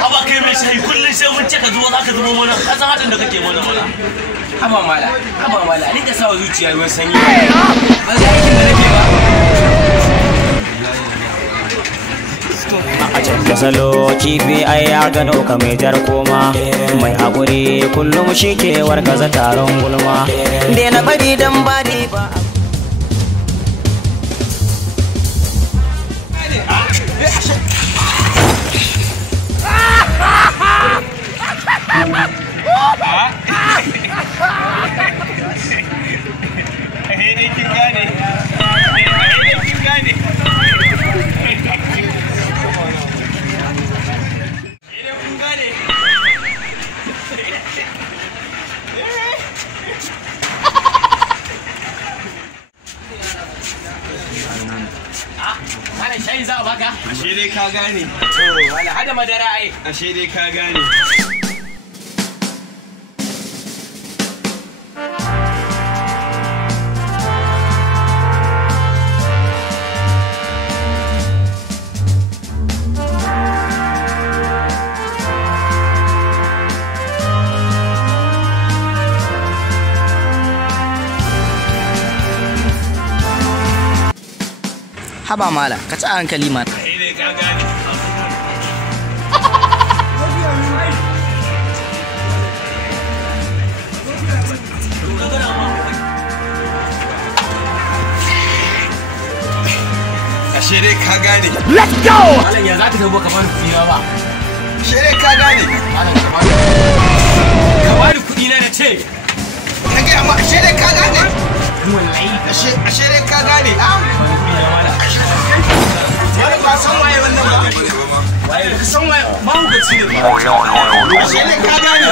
Haba kai mai shayi kullum sai mun ce ka zuwa za ka zama mana ka san hadin da kake mana mana. Haba mala, ni ka sawa zuciya ruwan sanyi. Ba za aikin da nake ba. A cikin salo kifi ai ya gano ka mai jar koma, mai haƙuri kullum shi ke wargaza taron gulma. Daina bari dan bani ba. Malam shayi za a baka? Ashe dai ka gane. Wala hada madara ai. Ashe dai ka gane. Haba mala, ka ci a hankali ma. Ashe dai ka gane. Ashe dai ka gane. Let's go! Malam ya za ka tabo ka bani kuɗi na ba. Ashe dai ka gane. Malam ka bani kuɗi na ce. Ka gaya ma ashe dai ka gane. Wallahi. Ashe dai ka gane. Wani ba san waye wannan ba. Waye ka san waye mahaukaci ne ba. Ashe dai ka gane.